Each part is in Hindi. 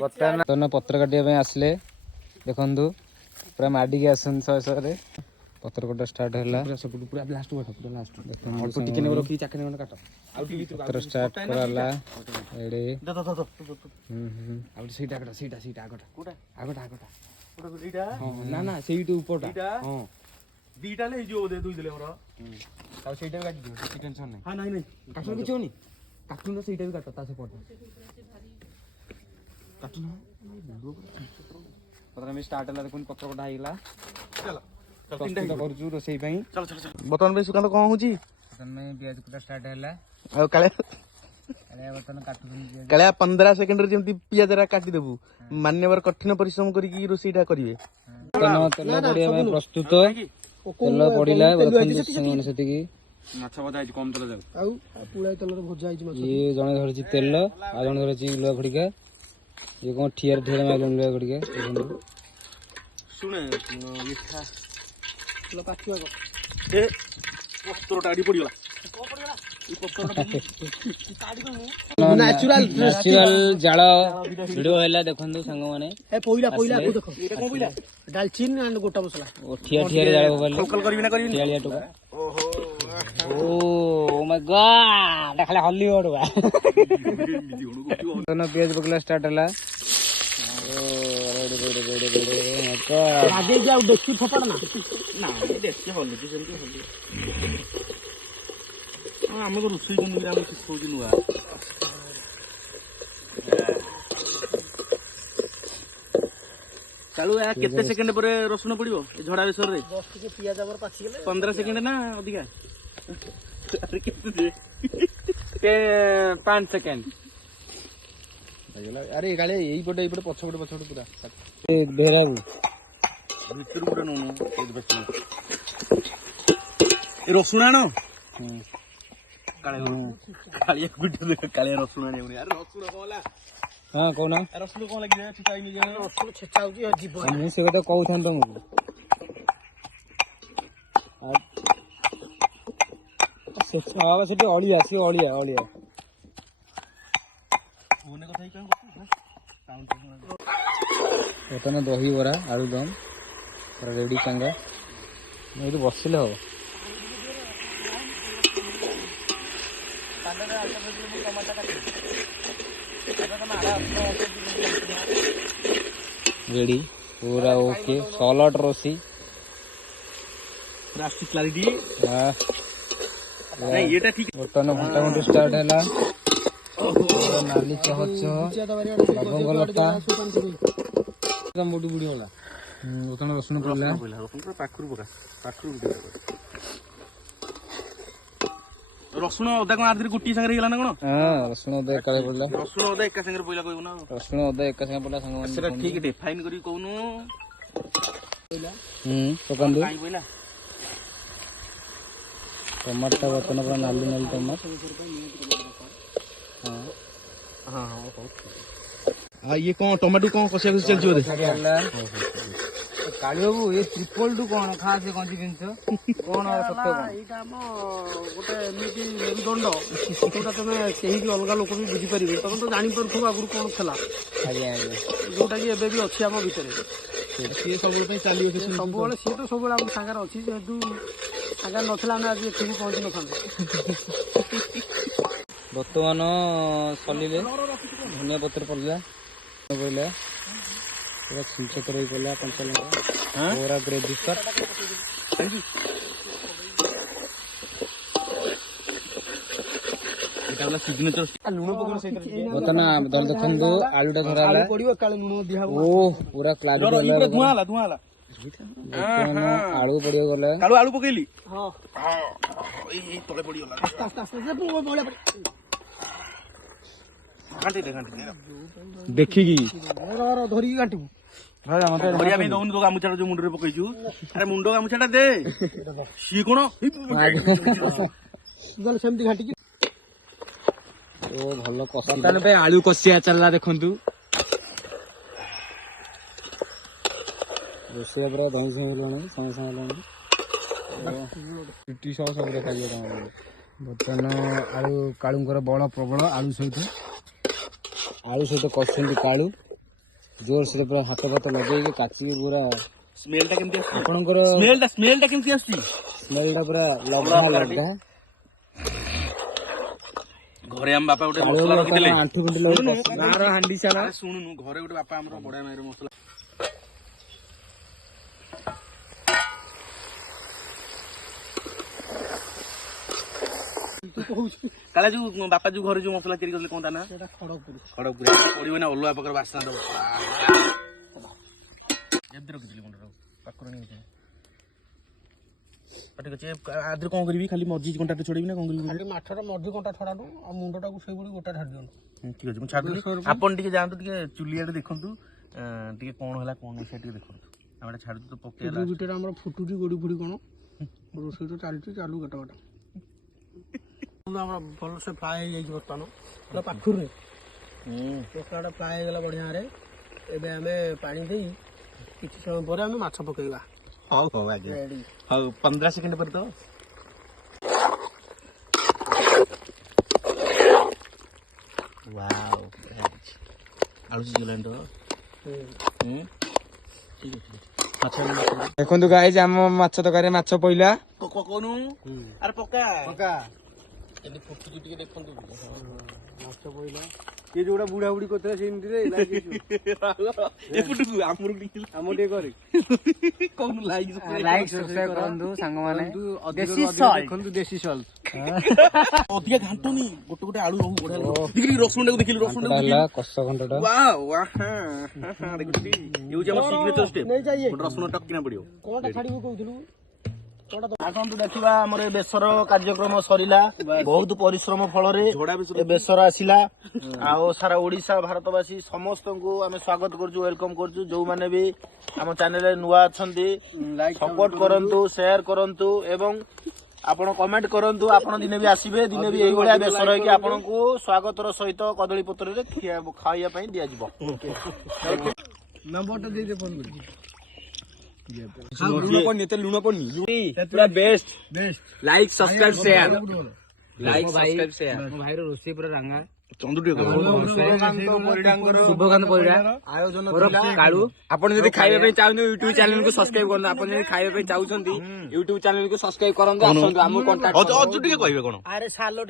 बर्तमान पत्र काटिया आसले देखु पूरा माडिकी आसन शहे शहे पत्र कटा स्टार्ट है सब पूरा लास्ट पूरा लास्ट पत्र स्टार्ट कराला एडे सीटा आगटा सीटा सीटा आगटा आगटा आगटा ना ना सेइट ऊपरटा हां दीटा ले जो दे दुई देले हमरा ताऊ सेइटा काट दियो କିଛି टेंशन नहीं हां नहीं नहीं काटनो किछ होनी काटनो सेइटा भी काट तासे पड़ काटनो पत्र में स्टार्ट होला देखुन पत्र कटा आइला चलो करछु रोसई पई चलो चलो चलो बर्तमान में सुकांत कोन होची बर्तमान में प्याज कटा स्टार्ट होला आ काले काले बर्तमान काटु काले 15 सेकंड रे जेमती प्याज रा काटी देबू मान्यवर कठिन परिश्रम करी की रोसईटा करिवे तेल पड़िया में प्रस्तुत तेल पड़िला बर्तमान सेति की माछ भजा आइ कम तेल जाऊ आउ पुळाई तेल रे भजा आइ माछ ये जणे धरछि तेल आ जणे धरछि लुआ खड़िका ये कोन ठियर ठियर मागन लुआ खड़िका सुने मिठा लो काटियो ए पत्रोटा आडी पडिला नेचुरल जाल वीडियो हैला देखंदु संग माने ए पहिला पहिला को देखो एटा कोन पहिला दालचीनी एंड गोटा मसला ओ ठिया ठिया जाल बोल लोकल करबी ना करबी ठिया टोका ओहो ओ माय गॉड देखला हॉलीवुड बा दोनों पेज बगला स्टार्ट हला ओ ready ready ready ready my God आगे जाओ देखि फपड़ ना ना देखि हॉली की सेमती हॉली आमे को रुसई को निरा में सोजी नुआ चालू या केते सेकंड पर रसुण पड़िबो झडा बेसर रे 10 के पियाज पर पाछि गेले 15 सेकंड ना अधिका अरे केते जे के 5 सेकंड अरे गाले एई पटे पछपटे पूरा ए बेरा भीतर पूरा नोनो ए रसुण आनो काले कालिया गुड्डे देख काले रसुण आने यार रसुण कोला हां कोना रसुण कोन लागि रे छिटाई नि रसुण छेचाउ जी जीव हम से तो कहू थान तुम छेचा बाबा सेठी अळिया सी अळिया अळिया ओने कथाई कान साउंड एतने दही बरा आलू दम रेडी चंगा मैं तो बसिले हो रेडी पूरा ओके सॉलिड रोसी रास्टी क्लैरिटी हां नहीं एटा ठीक बटन घंटा घंटा स्टार्ट हैला ओहो नाली चहच लवंग लता एकदम बुडी बुडी होला बटन रसुन पड़ला रसुन पूरा पाखरु पका पाखरु रसुण अदा कोन आदि गुटी संगे गेला ना कोन हां रसुण अदा एकाले पड़ला रसुण अदा एका संगे पइला कहबो ना रसुण अदा एका संगे पड़ला संग मन सेटा ठीक डिफाइन करी कहनु पइला पकंदु काई पइला टमाटर बतन पर नाली नाली टमाटर हां हां हां आ ये कोन टमाटो कोन कसिया कसी चलछि बोले काली बाबू ये ट्रिपल टू कोन खास कोन जिंस कोन सत्य कोन एटा हम गोटे एमिति मेरुदंड जोटा तमे केही भी अलगा लोक भी बुझी परिबे तमे तो जानि परथु आगुर कोन खला आज्ञा आज्ञा जोटा कि एबे भी अछि हम भीतर से सब पे चालियो से सब वाले से तो सब वाला हम संगार अछि जेतु अगर नथला हम आज एठी पहुंची न थांदे वर्तमान सलीले धनिया पत्र पड़ला बोले पूरा छिलका करे बोला कंचा लगा हां पूरा ग्रेवी सर थैंक यू एटा वाला सिग्नेचर लूण पकोर से बतना दल देखन दो आलूटा धराला आलू पड़ियो काले लूण दिया ओ पूरा क्लारिटी वाला धुआ आला हां आलू पड़ियो गले कालू आलू पकेली हां ई तले पड़ी गला आस्ते आस्ते से बोले घंटे देखी की धरी घाटू धरिया में दउन तो गामुछा जो मुंड रे पकइछु अरे मुंडो गामुछाटा दे सी कोन गल सेमती घाटी की ओ भलो कसी कान पे आलू कसिया चलला देखंतु रोसिया पूरा दही से लाने संग संग लाने ବର୍ତ୍ତମାନ ଆଳୁ କାଳୁଙ୍କର ବଳ ପ୍ରବଳ ଆଳୁ ସହିତ କଷୁଛନ୍ତି କାଳୁ ଜୋରସରେ ପୁରା ହାତ ଫାତ ଲଗେଇକି କାଚିକି ପୁରା ସ୍ମେଲ ଟା କେମିତି ଆସୁଛି ଆପଣଙ୍କର ସ୍ମେଲ ଟା କେମିତି ଆସୁଛି ସ୍ମେଲ ଟା ପୁରା ଲଗା ଘରେ ଆମ ବାପା ଗୋଟେ ମସଲା ରଖିଥିଲେ ଆଣ୍ଠୁ ପିଣ୍ଠି ହାଣ୍ଡି ସାରା ଶୁଣୁନୁ ଘରେ ଗୋଟେ ବାପା ଆମର ବଢିଆ ମାଇର ମସଲା କାଳେ ଯୋଉ ବାପା ଯୋଉ ଘରେ ଯୋଉ ମସଲା ତିଆରି କରିଥିଲେ କଣ ତା ନା ଖଡଗପୁରୀ ପଡିବ ନା ଅଲଗା ପ୍ରକାର ବାସ୍ନା ଦବ ଏମିତି ରଖିଥିଲି ମୁଣ୍ଡରେ ପାଖରୁ ନେଇକି ଠିକ ଅଛି ଆଦିରେ କଣ କରିବି ଖାଲି ମଝି କଣ୍ଟାଟେ ଛଡେଇବି ନା କଣ କରିବି ଖାଲି ମାଛର ମଝି କଣ୍ଟା ଛଡାନ୍ତୁ ଆଉ ମୁଣ୍ଡଟାକୁ ସେଇଭଳି ଗୋଟା ଛାଡି ଦିଅନ୍ତୁ ଠିକ ଅଛି ମୁଁ ଛାଡିଦେଲି ଆପଣ ଟିକେ ଯାଆନ୍ତୁ ଟିକେ ଚୁଲିଆଡେ ଦେଖନ୍ତୁ ଟିକେ କଣ ହେଲା କଣ ନାହିଁ ସେ ଟିକେ ଦେଖନ୍ତୁ ଆମେ ଛାଡୁଛୁ ତ ପକେଇଲା ଭିତରେ ଆମର ଫୁଟୁଛି ଗୋଡି ଫୁଡି କଣ ରୋଷେଇ ତ ଚାଲିଛି ଚାଲୁ କେତେ ବାଟ ଆମର ଭଲସେ ଫ୍ରାଏ ହେଇଯାଇଛି ବର୍ତ୍ତମାନ ପୁରା ପାଖରୁ ମସଲାଟା ଫ୍ରାଏ ହେଇଗଲା ବଢିଆରେ ଏବେ ଆମେ ପାଣି ଦେଇ କିଛି ସମୟ ପରେ ଆମେ ମାଛ ପକେଇବା ହଉ ହଉ ଆଜ୍ଞା ହଉ 15 ସେକେଣ୍ଡ ପରେ ତ ୱାଓ ଆଳୁ ସିଝିଗଲାଣି ତ ଠିକ ଅଛି ଦେଖନ୍ତୁ ଗାଇଜ ଆମ ମାଛ ତରକାରୀ ମାଛ ପଇଲା କହୁନୁ ଆରେ ପକା କେମିତି ଫୁଟୁଛି ଟିକେ ଦେଖନ୍ତୁ ମାଛ ପଇଲା ଇଏ ଯୋଉଟା ବୁଢା ବୁଢୀ କରିଥିଲା ସେମିତିରେ ଆମର ଟିକେ କରେ କହୁନୁ ଲାଇକ୍ ସବସ୍କ୍ରାଇବ କରନ୍ତୁ ସାଙ୍ଗମାନେ ଦେଖନ୍ତୁ ଦେଶୀ ସଲ୍ଟ ଅଧିକା ଘାଣ୍ଟୁନି ଗୋଟେ ଆଳୁ ରହୁ ବଢିଆ ଦେଖିଲି ରସୁଣଟାକୁ ଦେଖିଲି କଷ ଘଣ୍ଟଟା ଦେଖୁଛି ଇଏ ଆମର ସିଗ୍ନେଚର ଷ୍ଟେପ୍ ଗୋଟେ ରସୁଣ ଟକିନା ପଡିବ କଣଟା ଛାଡିବୁ କହୁଥିଲୁ ଆସନ୍ତୁ ଦେଖିବା ଆମର ଏ ବେସର କାର୍ଯ୍ୟକ୍ରମ ସରିଲା ବହୁତ ପରିଶ୍ରମ ଫଳରେ ଏ ବେସର ଆସିଲା ଆଉ ସାରା ଓଡିଶା ଭାରତବାସୀ ସମସ୍ତଙ୍କୁ ଆମେ ସ୍ୱାଗତ କରୁଛୁ ୱେଲକମ କରୁଛୁ ଯୋଉମାନେ ବି ଆମ ଚ୍ୟାନେଲରେ ନୂଆ ଅଛନ୍ତି ସପୋର୍ଟ କରନ୍ତୁ ସେୟାର କରନ୍ତୁ ଏବଂ ଆପଣ କମେଣ୍ଟ କରନ୍ତୁ ଆପଣ ଦିନେ ବି ଆସିବେ ଦିନେ ବି ଏଇଭଳିଆ ବେସର ହେଇକି ଆପଣଙ୍କୁ ସ୍ୱାଗତର ସହିତ କଦଳୀ ପତ୍ରରେ ଖାଇବା ପାଇଁ ଦିଆଯିବ ନମ୍ବରଟା ଦେଇଦେ ଫୋନ କରି ଲୁଣ ପଡନି ପୁରା ବେଷ୍ଟ ଲାଇକ୍ ସବସ୍କ୍ରାଇବ ସେୟାର ମୋ ଭାଇର ରୋଷେଇ ପୁରା ରାଙ୍ଗା ଶୁଭକାନ୍ତ ପରିଡ଼ା ଆୟୋଜନ କାଳୁ ଆପଣ ଯଦି ଖାଇବା ପାଇଁ ଚାହୁଁଛନ୍ତି ୟୁଟ୍ୟୁବ ଚ୍ୟାନେଲ କୁ ସବସ୍କ୍ରାଇବ କରନ୍ତୁ ଆପଣ ଯଦି ଖାଇବା ପାଇଁ ଚାହୁଁଛନ୍ତି ୟୁଟ୍ୟୁବ ଚ୍ୟାନେଲ କୁ ସବସ୍କ୍ରାଇବ କରନ୍ତୁ ଆସନ୍ତୁ ଆମକୁ କଣ୍ଟାକ୍ଟ ଟିକେ କହିବେ କଣ ଆରେ ସାଲଟ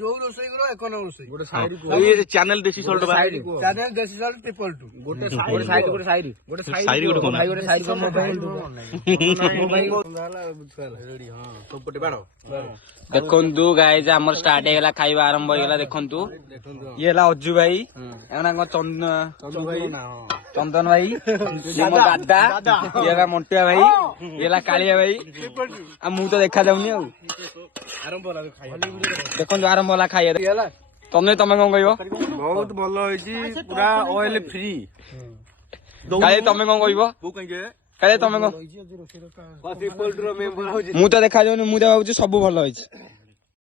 ଯୋଉ ରୋଷେଇ କର ଏକ ନମ୍ବର ରୋଷେଇ ଗୋଟେ ସାଇଡ ଚ୍ୟାନେଲ ଦେଶୀ ସଲ୍ଟ ଚ୍ୟାନେଲ ଦେଶୀ ସଲ୍ଟ ଟ୍ରିପଲ ଟୁ ଗୋଟେ ସାଇଡ ଗୋଟେ ସାଇଡ ଦେଖନ୍ତୁ ଗାଇଜ ଆମର ଷ୍ଟାର୍ଟ ହେଇଗଲା ଖାଇବା ଆରମ୍ଭ ହେଇଗଲା ଦେଖନ୍ତୁ ଇଏ ହେଲା ଅଜୁ ଭାଇ ଚନ୍ଦନ ଭାଇ ମୋ ଦାଦା ଇଏ ହେଲା ମଣ୍ଟିଆ ଭାଇ ଇଏ ହେଲା କାଳିଆ ଭାଇ ଆଉ ମୁଁ ତ ଦେଖା ଯାଉନି ଆଉ ଦେଖନ୍ତୁ ଆରମ୍ଭ ହେଲା ଖାଇବା ତମେ କଣ କହିବ ବହୁତ ଭଲ ହେଇଛି ପୁରା ଅଏଲ ଫ୍ରି ତମେ କଣ କହିବ କାଳେ ତମେ କଣ ମୁଁ ତ ଦେଖାଯାଉନି ମୁଁ ତ ଭାବୁଛି ସବୁ ଭଲ ହେଇଛି